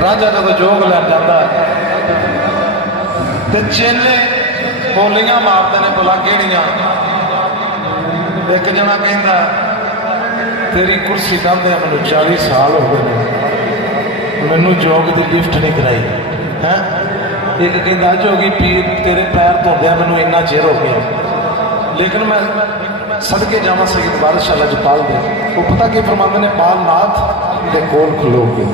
राजा जब जोग लैन जाता है तो चेले बोलियां मारते ने भला केड़ियां। एक जना कहता तेरी कुर्सी कहते मैनू 40 साल हो गए मैनू जोग की लिफ्ट नहीं कराई है। एक कहता जोगी पीर तेरे पैर धोंदिया मैनू इन्ना चिर हो गया लेकिन मैं सदके जावा सैयद वारिस शाह लजपाल दे वो पता की फरमाते ने पालनाथ दे कोल खलो के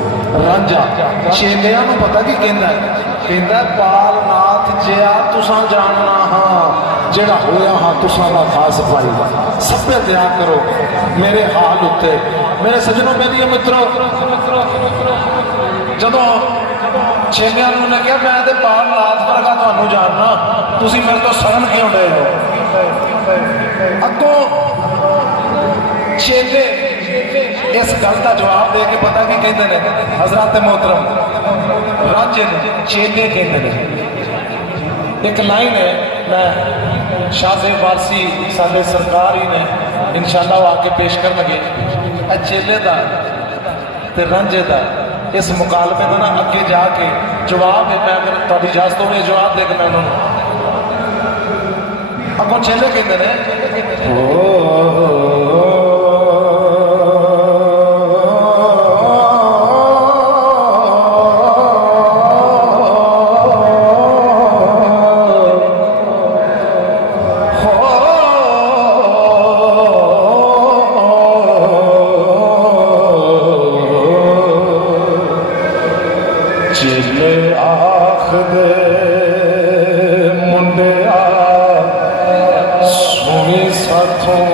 रांझा चेलियां नूं पता की कहंदा कहंदा पालनाथ जिया तुसां जानना हाँ जेड़ा होया हाँ तुसां दा खास भाई सभ्य त्याग करो मेरे हाल उत्ते। मेरे सज्जनों मेरे मित्रों जदों चेलियां नूं ने कहा मैं ते पालनाथ वर्गा तुहानूं जानना तुसीं मेरे तो शरण क्यों डे हो। अगों चेले इस गल का जवाब दे के पता की कहते हैं हजरत मोहतरम राजे चेले कहते हैं। एक लाइन है मैं शाह वारसी साडे सरकार ही ने इंशाअल्लाह आके पेश करनगे चेले का ते रांझे का इस मुकालबे का ना अगे जाके जवाब है। मैं अगर तुहाडी इजाजत होवे जवाब दे के मैं उन्होंने अगों चेले कहते हैं चेले आख दे मुंडे सुनी साथों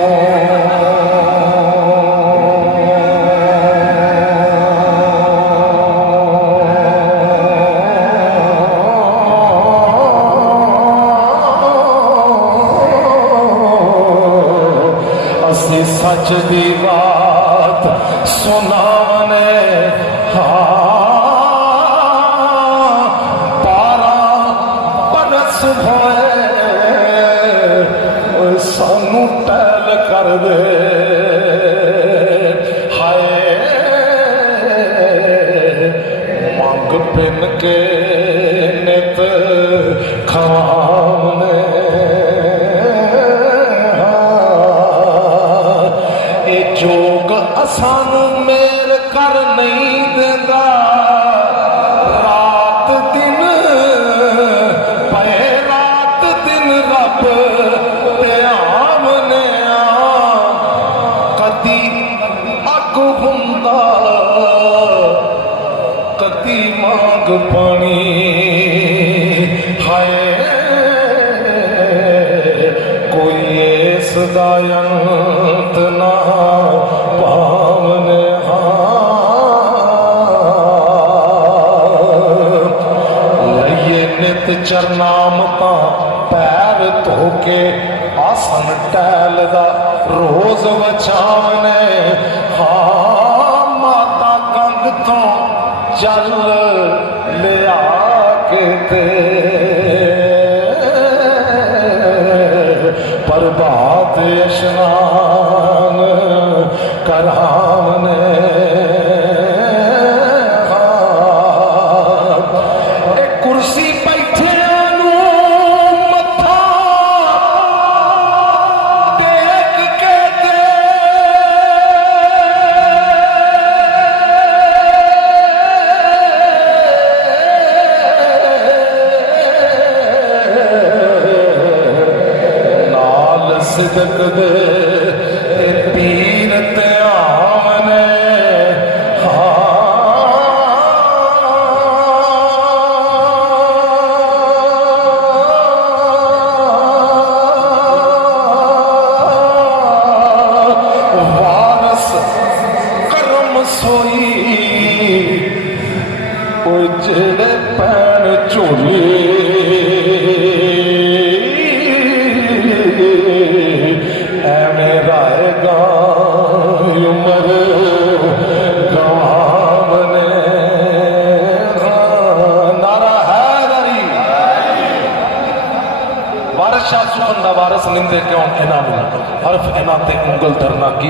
असी सच दी बात सुनावने सानू टैल कर दे हाय मंग पिन के नित खवावने ये जोग असानू मेर कर नहीं देंदा रात दिन पे रात दिन रब कती मांग पानी हाय कोई इस दायंत ना पावने लइए नित चरनामता पैर धो के आसन टैल दा रोज बचावने हाँ माता गंग तो जल लिया के ते प्रभात स्नान करावने एक कुर्सी बैठे मथा टेक के दे सिदक दे पीर ते आमने वारस करम सोई जेड़े पैन झोले उमर गवावने नारा हैदरी वारिस शाह सुखन दा वारिस निंदे क्यों इन्हां नूं हरफ इन्हां ते उंगल धरना की